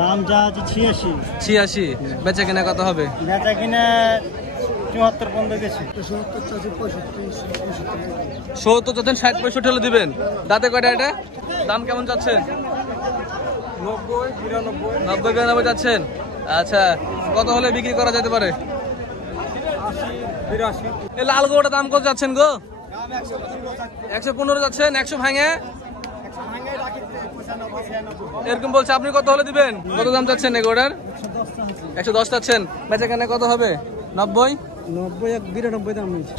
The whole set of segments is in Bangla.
দাম যা আছে 86। 86, বেচা কিনা কত হবে? বেচা কিনা 74 পর্যন্ত গেছে। 70 চাচ্ছেন, 60 65 হলে দিবেন। দাঁতে কয়টা এটা? দাম কেমন চাচ্ছেন? 90 92 90 92 চাচ্ছেন। আচ্ছা, কত হলে বিক্রি করা যেতে পারে? 80 82। এই লাল গরুটার দাম কত যাচ্ছেন গো? 115 যাচ্ছেন। 100 ভাঙে এরকম বলছে, আপনি কত হলে দিবেন? কত দাম চাচ্ছেন এই গরুটার? 110 চাচ্ছেন। বেচা কেনা কত হবে? 90 90 92 দাম নিচ্ছে।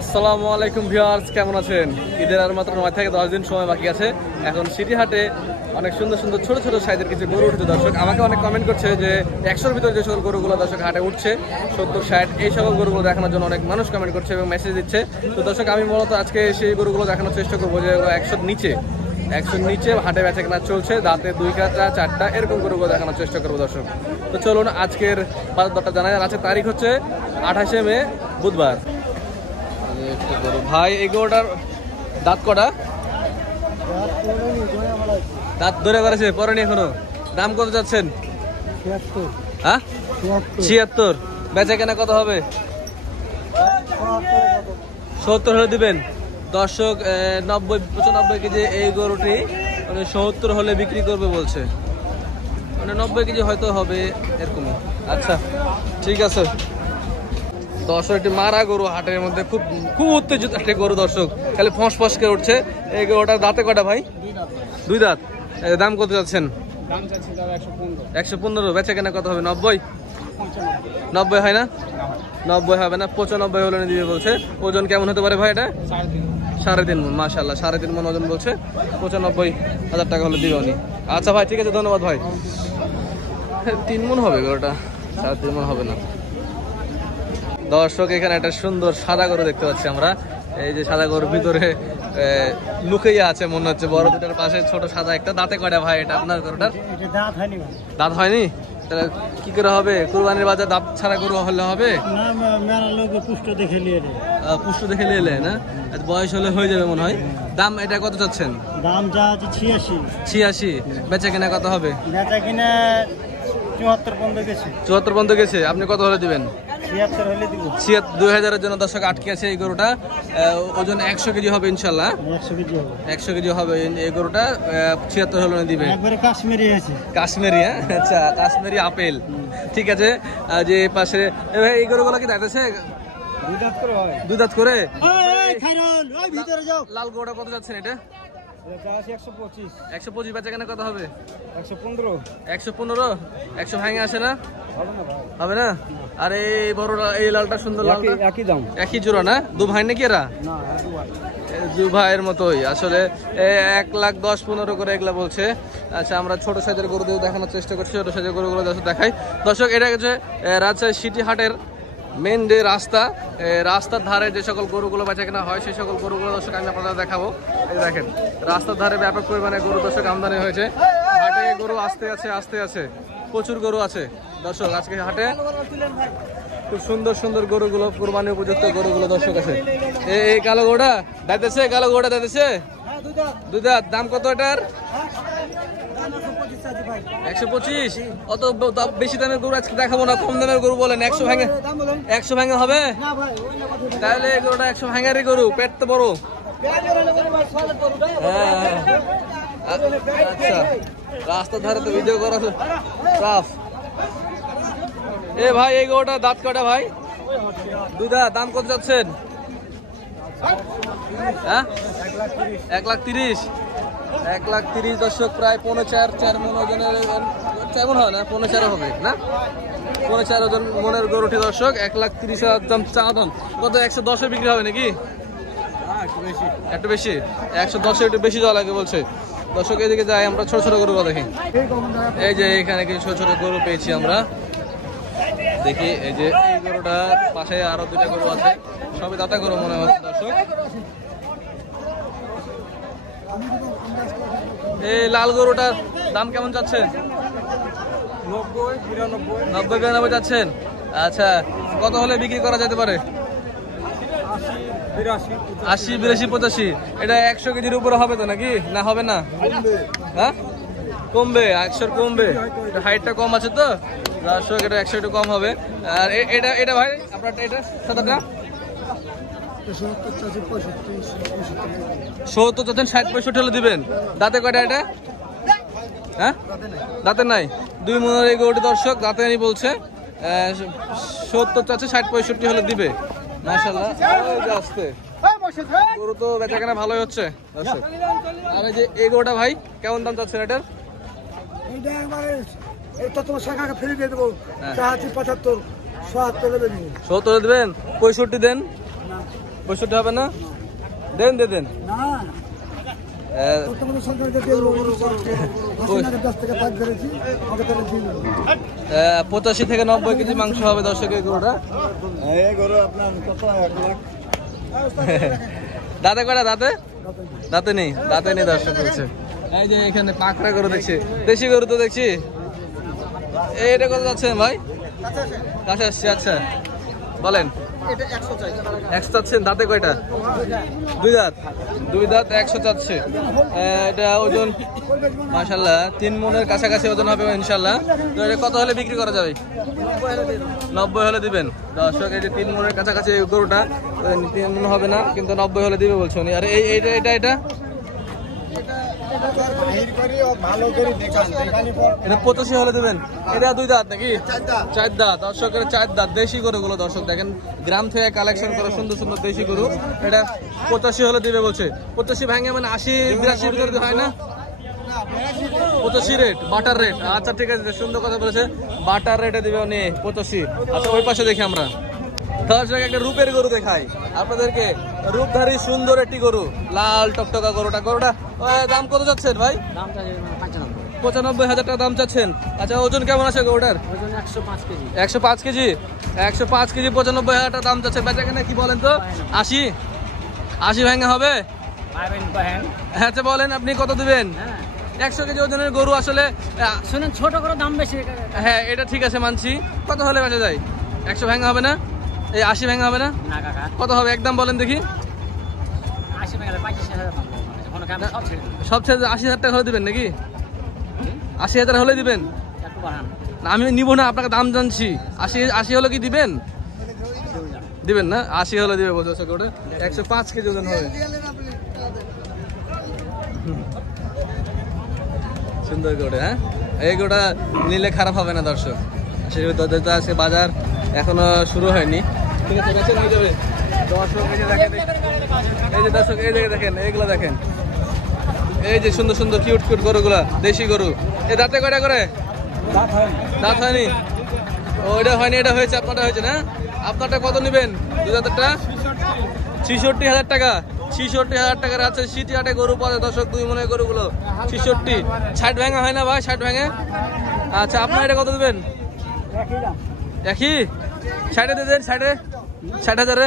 আসসালামু আলাইকুম ভিউয়ার্স, কেমন আছেন? ঈদের আর মাত্র 9 থেকে 10 দিন সময় বাকি আছে। এখন সিটি হাটে অনেক সুন্দর সুন্দর ছোট ছোট সাইজের কিছু গরু উঠছে। দর্শক আমাকে অনেক কমেন্ট করছে যে 100-র ভিতরে যে সকল গরুগুলো দর্শক হাটে উঠছে 70 60 এই সকল গরুগুলো দেখানোর জন্য অনেক মানুষ কমেন্ট করছে এবং মেসেজ দিচ্ছে। তো দর্শক আমি মূলত আজকে সেই গরুগুলো দেখানোর চেষ্টা করবো যে 100-র নিচে হাটে বেচা কেনা চলছে। দাঁতে 2 কাটা 4টা এরকম গরুগুলো দেখানোর চেষ্টা করবো দর্শক। তো চলুন আজকের বাজার দরটা জানাই। আজকের তারিখ হচ্ছে 28শে মে বুধবার। ভাই এই গরুটার দাঁত কটা? দাঁত ধরে করেছে, পরেনি এখনো। দাম কত যাচ্ছেন? 76। হ্যাঁ 76। বেচা কেনা কত হবে? 70 হলে দিবেন। দর্শক 90-95 কেজি এই গরুটি মানে 70 হলে বিক্রি করবে বলছে। মানে 90 কেজি হয়তো হবে এরকমই। আচ্ছা ঠিক আছে। দর্শক একটি মারা গরু হাটের মধ্যে খুব খুব উত্তেজিত একটা গরু দর্শক, খালি ফস ফস করে উঠছে। এই গরুটার দাঁতে কটা ভাই? 2 দাঁত। দাম কত যাচ্ছেন? দাম চাচ্ছি দাদা 115। 115। বেচা কেনা কত হবে? 90 90 হয় না? 90 হবে না, 95 হলে দিবে বলছে। ওজন কেমন হতে পারে ভাই এটা? 3.5 মণ। মাশাআল্লাহ 3.5 মণ ওজন বলছে। 95,000 টাকা হলে দিবে উনি। আচ্ছা ভাই ঠিক আছে, ধন্যবাদ ভাই। 3 মণ হবে গরুটা, 3.5 মণ হবে না। দর্শক এখানে একটা সুন্দর সাদা গরু দেখতে পাচ্ছি আমরা। এই যে সাদা গরুর ভিতরে লুকিয়ে আছে মনে হচ্ছে বড় দুটার পাশে ছোট সাদা একটা। দাঁতে কয়টা ভাই এটা আপনার গরুটার? দাঁত হয়নি ভাই। দাঁত হয়নি? তাহলে কি করে হবে? কুরবানির বাজার দাঁত ছাড়া গরু হলে হবে না, মেলা লোক পুষ্ট দেখে নিয়ে রে। পুষ্ট দেখে নিলে না, বয়স হলে হয়ে যাবে মনে হয়। দাম এটা কত চাচ্ছেন? দাম যা আছে 86। 86। বেচা কিনা কত হবে? বেচা কিনা 74 পর্যন্ত গেছে। 74 পর্যন্ত গেছে। আপনি কত হলে দিবেন? 76 হলে দিব। 2000-এর জন্য দর্শক আটকে আছে এই গরুটা। ওজন 100 কেজি হবে ইনশাল্লাহ। 100 কেজি হবে। 100 কেজি হবে এই গরুটা। 76 হলে দিবে। একবারে কাশ্মীরি আছে। কাশ্মীরি? হ্যাঁ আচ্ছা, কাশ্মীরি আপেল। ঠিক আছে। যে এই পাশে এই গরুগুলো কি দাঁতেছে? 2 দাঁত করে হয়। 2 দাঁত করে। এই খাইরুল, ওই ভিতরে যাও। লাল গরুটা কত যাচ্ছেন এটা? এটা আছে 125। 125। বেচা কেনা কত হবে? 115। 115। 100 ভাঙে আসে না? হবে না ভাই। হবে না। আর এই বড়টা এই লালটা সুন্দর লালটা একই দাম। একই জোড়া না? 2 ভাই নাকি এরা? না, 2 ভাই। 2 ভাইয়ের মতোই আসলে। 1,10,15 করে এগুলা বলছে। আচ্ছা আমরা ছোট সাইজের গরু দিয়ে দেখানোর চেষ্টা করছি, ছোট সাইজের গরুগুলো দেখাই দর্শক। এটা হচ্ছে রাজশাহী সিটি হাটের মেন যে রাস্তার ধারে যে সকল গরুগুলো বেচা কেনা হয় সেই সকল গরুগুলো দর্শক আমি আপনাদের দেখাবো। এই দেখেন রাস্তার ধারে ব্যাপক পরিমাণে গরু দর্শক আমদানি হয়েছে। হাটে গরু আসতে আছে প্রচুর গরু আছে দর্শক। আজকে হাটে খুব সুন্দর সুন্দর গরুগুলো, কোরবানি উপযুক্ত গরুগুলো দর্শক আছে। এই কালো গরুটা দাঁতেছে? 2 দাঁত। দাম কত এটার? 125। অত বেশি দামের গরু আজকে দেখাবো না, কম দামের গরু বলেন। 100 ভাঙে হবে? তাহলে এই গরুটা 100 ভাঙারই গরু, পেট তো বড়। হ্যাঁ আচ্ছা, রাস্তার ধারে তো ভিডিও করা টাফ। এ ভাই এই গরুটা দাঁত কটা ভাই? 2 দাঁত। দাম কত যাচ্ছেন? হ্যাঁ 1,30,000। 1,30,000 দর্শক, প্রায় 4.5 মণ ওজনের। 4 মণ হয় না, 4.5 হবে না? 4.5 ওজন মনের গরুটি দর্শক। 1,30,000 দাম চা দাম। কত? 110-এ বিক্রি হবে নাকি? একটু বেশি। 110-এ একটু বেশি যাওয়া লাগে বলছে দর্শক। এদিকে যাই আমরা, ছোট ছোট গরুগুলো দেখি। এই যে এখানে কিছু ছোট ছোট গরু পেয়েছি আমরা, দেখি। এই যে এই গরুটা পাশে আরো 2টা গরু আছে, সবই দাতা গরু মনে হচ্ছে দর্শক। এই লাল গরুটার দাম কেমন যাচ্ছে? 90-92 যাচ্ছেন। আচ্ছা কত হলে বিক্রি করা যেতে পারে? 80 80 82 85। এটা 100 কেজির উপরে হবে তো নাকি? না হবে না? হ্যাঁ কমবে 100 কমবে, হাইটটা কম আছে তো দর্শক, এটা 100 একটু কম হবে। আর এটা এটা ভাই আপনার এটা সাদাটা 70 চাচ্ছেন, 60-65 হলে দিবেন। দাঁতে কয়টা এটা? হ্যাঁ দাঁতে নাই, 2 মনের এই গরুটি দর্শক দাঁতে নেই বলছে। 70 চাচ্ছে, 60-65 হলে দিবে। মাশাআল্লাহ আসতে গরু তো বেচাকেনা ভালোই হচ্ছে দর্শক। আর এই যে এই গরুটা ভাই কেমন দাম চাচ্ছেন এটার? এইটা একবারে এটা তোমার শাখাকে ফেলে দিয়ে দেবো, 75 77 দেবেন। 70 দেবেন, 65 দেন। 65 হবে না? দেন দে দেন না তোমাদের সরকারকে দিয়ে দেবো, 10 থেকে 5 ধরেছি, আমাকে তাহলে দিয়ে দেবো। 85 থেকে 90 কেজি মাংস হবে দর্শক এই গরুটা। এই গরু আপনার কত 1 লাখ? দাঁতে কয়টা? দাঁতে দাঁতে নেই, দাঁতে নেই দর্শক বলছে। এই যে এখানে পাকড়া গরু দেখছি, দেশি গরু তো দেখছি। এটা কত যাচ্ছেন ভাই? কাছে আসছে। আচ্ছা বলেন। 100 চাচ্ছেন, দাঁতে কয়টা? 2 দাঁত। 2 দাঁত 100 চাচ্ছে। এটা ওজন মাশাআল্লাহ 3 মনের কাছাকাছি ওজন হবে ইনশাআল্লাহ। তো এটা কত হলে বিক্রি করা যাবে? 90 হলে দিবেন দর্শক। এই যে 3 মনের কাছাকাছি গরুটা 3 মন হবে না, কিন্তু 90 হলে দিবে বলছে উনি। আর এইটা এটা এটা এটা 85 হলে দিবেন। এটা 2 দাঁত নাকি? 4 দাঁত দর্শক, 4 দাঁত দেশি গরুগুলো দর্শক দেখেন, গ্রাম থেকে কালেকশন করে সুন্দর সুন্দর দেশি গরু। এটা 85 হলে দিবে বলছে। 85 ভাঙে মানে 80-82 ভিতরে হয় না? 85 রেট, বাটার রেট। আচ্ছা ঠিক আছে, সুন্দর কথা বলেছে, বাটার রেটে দিবে উনি 85। আচ্ছা ওই পাশে দেখি আমরা দর্শক একটা রূপের গরু দেখাই আপনাদেরকে, রূপধারী সুন্দর একটি গরু, লাল টকটকা গরুটা। দাম কত যাচ্ছেন ভাই? 95,000 টাকা দাম চাচ্ছেন। আচ্ছা ওজন কেমন আছে গরুটার? 105 কেজি। 105 কেজি 95,000 টাকা দাম চাচ্ছেন। বেচা কেনা কি বলেন তো? 80 ভাঙা হবে? আচ্ছা বলেন আপনি কত দিবেন? 100 কেজি ওজনের গরু আসলে শুনেন ছোট করে দাম বেশি। হ্যাঁ এটা ঠিক আছে মানছি। কত হলে বেচা যায়? 100 ভাঙা হবে না? এই 80 ভাঙা হবে না? না কাকা, কত হবে একদম বলেন দেখি। 80 ভাঙলে 25,000 সব ছেড়ে 80,000 টাকা হলে দিবেন নাকি? 80,000 হলে দিবেন? একটু বাড়ান। না আমি নিব না, আপনাকে দাম জানছি। 80 হলে কি দিবেন? দিবেন না? 80 হলে দিবে বলছে। 105 কেজি ওজন হবে। সুন্দর গোটা। হ্যাঁ এই গোটা নিলে খারাপ হবে না দর্শক। আজকে বাজার এখনো শুরু হয়নি, ঠিক আছে বেচে নিয়ে যাবে দর্শক। এই যে দেখেন, এই যে দর্শক এই জায়গায় দেখেন, এইগুলো দেখেন, এই যে সুন্দর সুন্দর কিউট কিউট গরুগুলা, দেশি গরু। এই দাঁতে কয়টা করে? দাঁত হয়নি। ওইটা হয়নি, এটা হয়েছে। আপনারটা হয়েছে না? আপনারটা কত নেবেন? 2 দাঁতেরটা 66,000 টাকা। 66,000 টাকার আছে সিটি হাটে গরু পাওয়া যায় দর্শক, 2 মনের গরুগুলো 66। 60 ভাঙা হয় না ভাই? 60 ভাঙে। আচ্ছা আপনার এটা কত দেবেন? একই 60 দিয়ে দেন। 60,000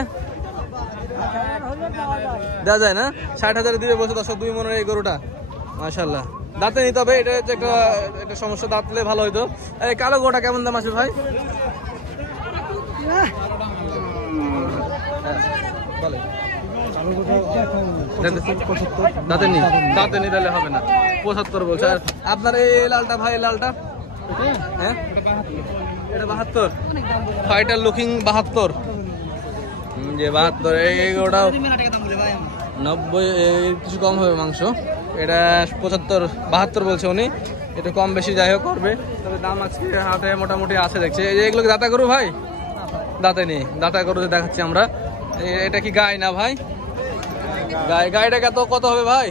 দেওয়া যায় না? 60,000 দিবে বলছে দর্শক 2 মনের এই গরুটা। মাশাআল্লাহ দাঁতে নিতে হবে, এটা হচ্ছে একটা সমস্যা, দাঁতলে ভালো হইতো। এই কালো গরুটা কেমন দাম আছে ভাই? দাঁতে নেই, দাঁতে নিয়ে দিলে হবে না। 75 বলছে। আর আপনার এই লালটা ভাই, লালটা হ্যাঁ এটা 72, ফাইটার লুকিং 72 যে 72। এই ওটাও 90, কিছু কম হবে মাংস। এটা 75, 72 বলছে উনি। এটা কম বেশি যাই হোক করবে, তবে দাম আজকে হাটে মোটামুটি আছে দেখছি। এই যে এগুলো দাতা গরু ভাই? দাঁতে নেই, দাতা গরু দেখাচ্ছি আমরা। এটা কি গাই না ভাই? গাইটা কত হবে ভাই?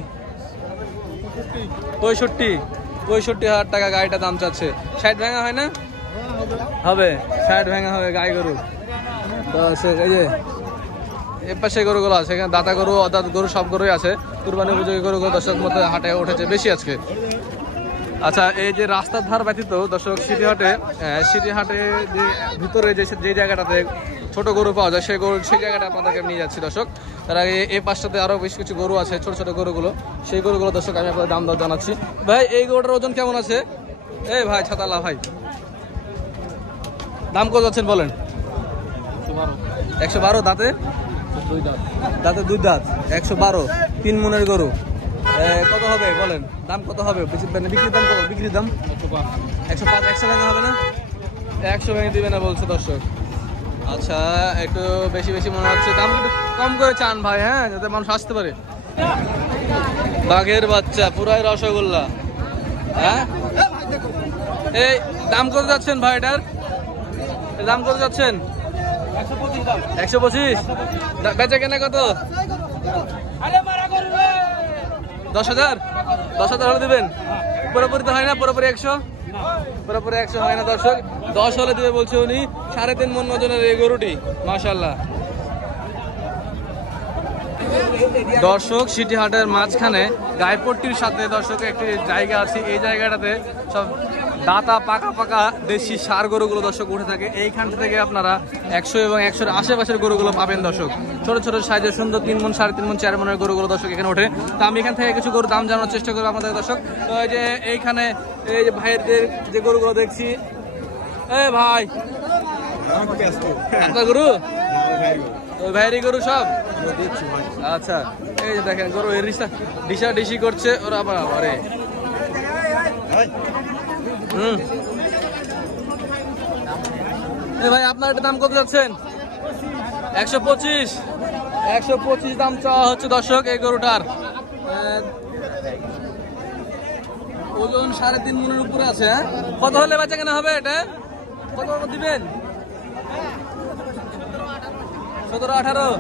65,000 টাকা গাইটা দাম চাচ্ছে। 60 ভাঙা হয় না? হবে 60 ভাঙা হবে গাই গরু। এই যে এর পাশে গরুগুলো আছে, এখানে দাতা গরু, অদাত গরু সব গরুই আছে। কুরবানি উপযোগী গরুগুলো দর্শক মতো হাটে উঠেছে বেশি আজকে। আচ্ছা এই যে রাস্তার ধার ব্যতীত দর্শক সিটি হাটে যে ভিতরে যে জায়গাটাতে ছোট গরু পাওয়া যায় সেই জায়গাটা আপনাদেরকে নিয়ে যাচ্ছি দর্শক। তার আগে এই পাশটাতে আরো বেশ কিছু গরু আছে, ছোট ছোট গরুগুলো, সেই গরুগুলো দর্শক আমি আপনাদের দাম দর জানাচ্ছি। ভাই এই গরুটার ওজন কেমন আছে? এই ভাই ছাতালা ভাই, দাম কত যাচ্ছেন বলেন? 112। দাঁতে 2 দাঁত। 112 3 মনের গরু। কত হবে বলেন, দাম কত হবে? বিক্রির দাম কত? বিক্রির দাম 105। 100 ভেঙে হবে না? 100 ভেঙে দিবে না বলছে দর্শক। আচ্ছা, একটু বেশি বেশি মনে হচ্ছে, দাম একটু কম করে চান ভাই, হ্যাঁ, যাতে মানুষ আসতে পারে। বাঘের বাচ্চা পুরাই রসগোল্লা, হ্যাঁ। এই দাম কত যাচ্ছেন ভাই এটার? দাম কত যাচ্ছেন? 125। বেচা কেনা কত? 10,000। 10,000 হলে দিবেন? পুরোপুরি তো হয় না, পুরোপুরি 100? পুরোপুরি 100 হয় না দর্শক, 10 হলে দিবে বলছে উনি। 3.5 মণ ওজনের এই গরুটি, মাশাআল্লাহ। দর্শক, সিটি হাটের মাঝখানে গায়েপট্টির সাথে দর্শক একটি জায়গা আছে। এই জায়গাটাতে সব দাতা পাকা পাকা দেশি সার গরুগুলো দর্শক উঠে থাকে। এইখানটা থেকে আপনারা 100 এবং 100-এর আশেপাশের গরুগুলো পাবেন দর্শক। ছোট ছোট সাইজের সুন্দর 3 মণ, 3.5 মণ, 4 মণের গরুগুলো দর্শক এখানে ওঠে। তো আমি এখান থেকে কিছু গরুর দাম জানানোর চেষ্টা করবো আপনাদের দর্শক। তো এই যে এইখানে এই যে ভাইয়ের যে গরুগুলো দেখছি, ভাই আপনার গরু? ওই ভাইয়েরই গরু সব? আচ্ছা, এই যে দেখেন গরু ডিসা ডিসি করছে ওরা আবার। আরে ভাই, আপনার এটা দাম কত যাচ্ছেন? 125। 125 দাম চাওয়া হচ্ছে দর্শক এই গরুটার। ওজন 3.5 মণের উপরে আছে। হ্যাঁ, কত হলে বেচা কেনা হবে এটা? কত দিবেন? 17-18।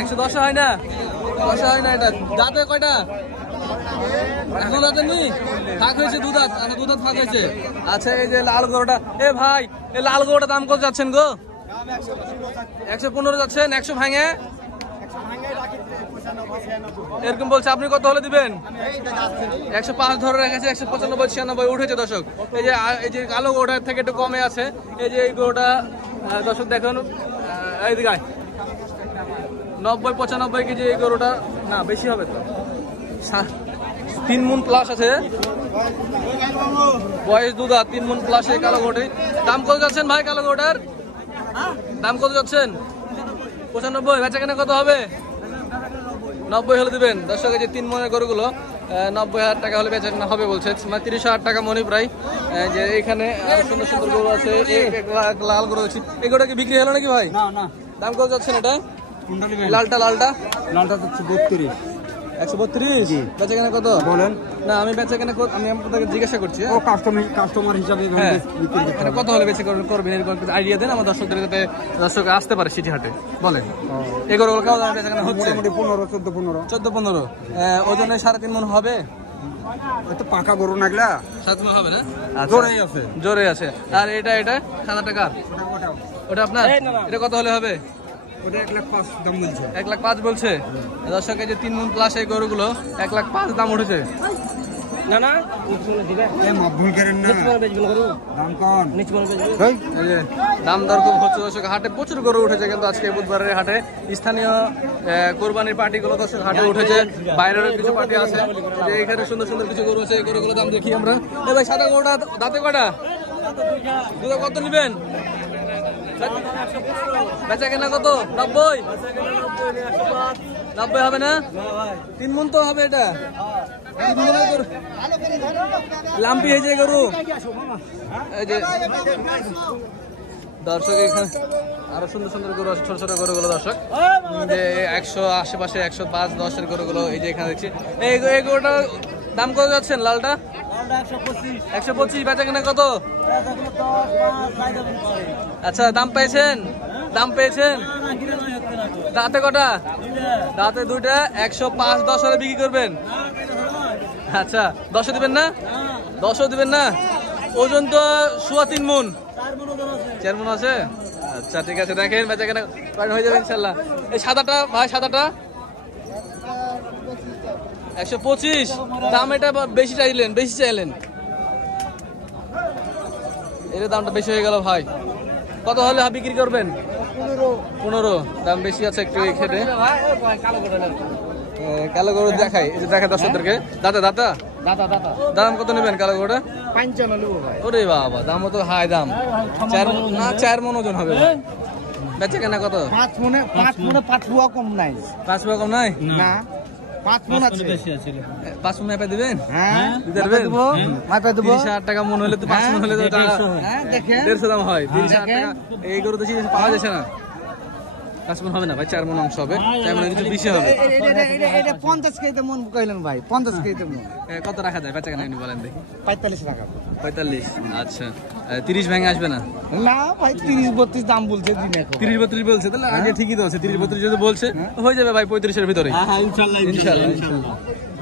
110 হয় না? 10 হয় না। এটা দাঁতে কয়টা? এখন দাঁতে নি ফাঁক হয়েছে, দুধাত ফাঁক হয়েছে। আচ্ছা, এই যে লাল গরুটা, ভাই এই লাল গরুটা দাম কত যাচ্ছেন গো? 115 যাচ্ছেন। 100 ভাঙে এরকম বলছে, আপনি কত হলে দিবেন? 105 ধরে রেখেছে, 195, 96 উঠেছে দর্শক। এই যে কালো গরুটার থেকে একটু কমে আছে। এই যে এই গরুটা দর্শক দেখুন, এইদিকে 90-95 কেজি এই গরুটা। না, বেশি হবে তো, 3 মণ প্লাস আছে বয়স, দুধা 3 মণ প্লাস এই কালো গরুটি। দাম কত যাচ্ছেন ভাই কালো গরুটার? দাম কত যাচ্ছেন? 95। বেচা কেনা কত হবে? 90 হলে দিবেন দর্শক। এই যে 3 মণের গরুগুলো 90,000 টাকা হলে বেচা কেনা হবে বলছে, মানে 30,000 টাকা মণি প্রায়। যে এখানে সুন্দর সুন্দর গরু আছে, লাল গরু আছে। এই গরুটা কি বিক্রি হলো নাকি ভাই? দাম কত যাচ্ছেন এটা? লালটা হচ্ছে 32। 132। বেচা কেনা কত বলেন? না, আমি বেচা কেনা আমি আপনাকে জিজ্ঞাসা করছি, কাস্টমার হিসাবে কত হলে বেচা করবেন এরকম আইডিয়া দেন আমার দর্শকদের, যাতে দর্শক আসতে পারে সিটি হাটে। বলেন এগুলো কেমন বেচা কেনা হচ্ছে? 14-15। ওজনে 3.5 মণ হবে? পাকা গরু নাগলা 7 মণ হবে না? জোরে আছে। আর এটা সাদা টাকা ওটা আপনার? এটা কত হলে হবে? 1,05 বলছে দর্শক। এই যে 3 মণ প্লাস এই গরুগুলো 1,05 দাম উঠেছে। দাম দর খুব হচ্ছে দর্শক। হাটে প্রচুর গরু উঠেছে কিন্তু আজকে বুধবারের হাটে। স্থানীয় কোরবানির পার্টিগুলো দর্শক হাটে উঠেছে, বাইরেরও কিছু পার্টি আছে। এখানে সুন্দর সুন্দর কিছু গরু আছে, এই গরুগুলো দাম দেখি আমরা। ভাই সাদা গরুটা দাঁতে কটা? দুধ কত নিবেন? বেচা কেনা কত? 90? 90 হবে না? 3 মণ তো হবে এটা। লাম্পি হয়েছে গরু। এই যে দর্শক, এখানে আরো সুন্দর সুন্দর গরু আছে, ছোট ছোট গরুগুলো দর্শক। যে 100 আশেপাশে 105, 10-এর গরুগুলো এই যে এখানে দেখছি। এই গরুটা দাম কত যাচ্ছেন? লালটা 125। বেচা কেনা কত? আচ্ছা, দাম পেয়েছেন? দাঁতে কটা? দাঁতে 2টা। 105, 10 হলে বিক্রি করবেন? আচ্ছা, 10 দিবেন না? 10 দিবেন না? ওজন তো 3.25 মণ, 4 মণ আছে। আচ্ছা, ঠিক আছে, দেখেন বেচা কেনা হয়ে যাবে ইনশাল্লাহ। এই সাদাটা ভাই, সাদাটা 125 দাম। এটা বেশি চাইলেন, এর দামটা বেশি হয়ে গেল ভাই। কত হলে বিক্রি করবেন? 15। দাম বেশি আছে একটু এই খেতে। কালো গরু দেখাই, এই যে দেখা দর্শকদেরকে। দাম কত নেবেন কালো গরুটা? 55। ওরে বাবা, দাম তো হাই দাম। 4 মণ ওজন হবে। বেচা কেনা কত? 5 মণে 5 পোয়া কম নাই। 5 পোয়া কম নাই না? 5 মন আছে। 5 মন মাপে দিবেন? হ্যাঁ দিতে পারবেন? মাপে দেবো। 30,000 টাকা মন হলে তো 5 মন হলে তো টাকা হ্যাঁ দেখেন 150 দাম হয়। 30,000 টাকা এই গরু তো পাওয়া যাচ্ছে না। 5 মন হবে না ভাই, 4 মন অংশ হবে, তাই মানে কিছু বেশি হবে। এটা 50 কেজিতে মন কইলেন ভাই, 50 কেজিতে মন। কত রাখা যায় বেচা কেনা আপনি বলেন দেখি? 45 টাকা। 45, আচ্ছা। 30 ভেঙে আসবে না? না ভাই 30-32 দাম বলছে দিন এখন। 30-32 বলছে, তাহলে আগে ঠিকই তো আছে। 30-32 যদি বলছে হয়ে যাবে ভাই 35 এর ভিতরে। হ্যাঁ ইনশাআল্লাহ ইনশাআল্লাহ।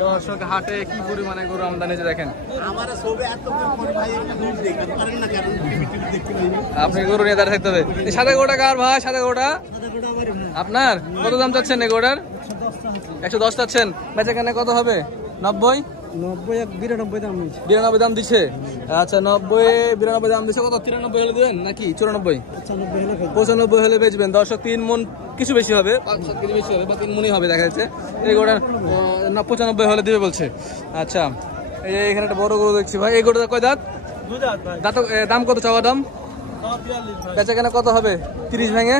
দর্শক হাটে কি পরিমাণে গরু আমদানি হয়েছে দেখেন। আপনি গরু নিয়ে দাঁড়িয়ে থাকতে হবে। এই সাদা গরুটা কার ভাই? সাদা গরুটা আপনার? কত দাম চাচ্ছেন এই গরুটার? 110 চাচ্ছেন। বেচা কেনা কত হবে? 90? 92 দাম নিচ্ছে। 92 দাম দিচ্ছে। আচ্ছা 92 দাম দিচ্ছে। কত 93 হলে দিবেন নাকি 94? 95 হলে বেচবেন। দর্শক 3 মন কিছু বেশি হবে, 5-7 কেজি বেশি হবে বা 3 মনই হবে দেখা যাচ্ছে। এই গরুটা 95 হলে দিবে বলছে। আচ্ছা এই এখানে একটা বড় গরু দেখছি ভাই। এই গরুটা কয় দাঁত? 2 দাঁত ভাই। দাম কত চাওয়া দাম? 43 বেচা কেনা কত হবে? 30 ভেঙে?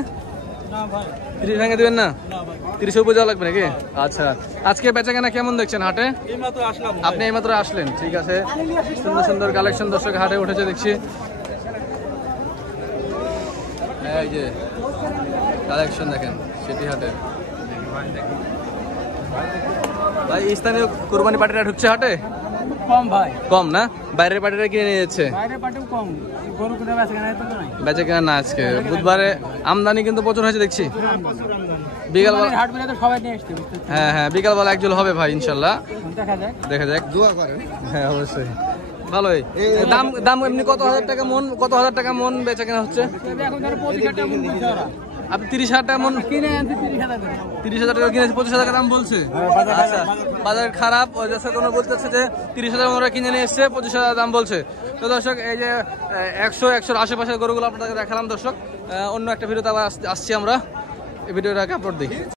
না ভাই। 30 ভেঙে দিবেন না? না ভাই। 30 উপর যাওয়া লাগবে নাকি? আচ্ছা আজকে বেচা কেনা কেমন দেখছেন হাটে? এইমাত্র আসলাম। আপনি এইমাত্র আসলেন, ঠিক আছে। সুন্দর সুন্দর কালেকশন দর্শক হাটে উঠেছে দেখছি। এই যে কালেকশন দেখেন সিটি হাটে। ভাই স্থানীয় কুরবানি পার্টিরা ঢুকছে হাটে? কম ভাই, কম না? বাইরের পার্টিরা কিনে নিয়ে যাচ্ছে? বাইরে পাটেও কম। গরু কিনে বেচা কেনা তো নাই। বেচা কেনা না আজকে বুধবারে আমদানি কিন্তু প্রচুর হয়েছে দেখছি। বিকালবেলা হাট মিলে তো সবাই নিয়ে আসতে। হ্যাঁ বিকালবেলা একজন হবে ভাই ইনশাল্লাহ। দেখা যাক। দোয়া করেন। হ্যাঁ অবশ্যই ভালোই। দাম এমনি কত হাজার টাকা মন বেচা কেনা হচ্ছে? এখন ধরো 25 টাকা মন বলছে ওরা। আপনি 30,000 টাকা মন কিনে আনতে 30,000 করে। 30,000 টাকা কিনেছে, 25,000 টাকা দাম বলছে। আচ্ছা বাজার খারাপ, দর্শক কোনো বলতেছে যে 30,000 ওরা কিনে নিয়ে এসছে, 25,000 দাম বলছে। তো দর্শক এই যে 100-100 আশেপাশের গরুগুলো আপনাদেরকে দেখালাম দর্শক। অন্য একটা ভিডিওতে আবার আসছি আমরা, এই ভিডিওটাকে আপলোড দিই।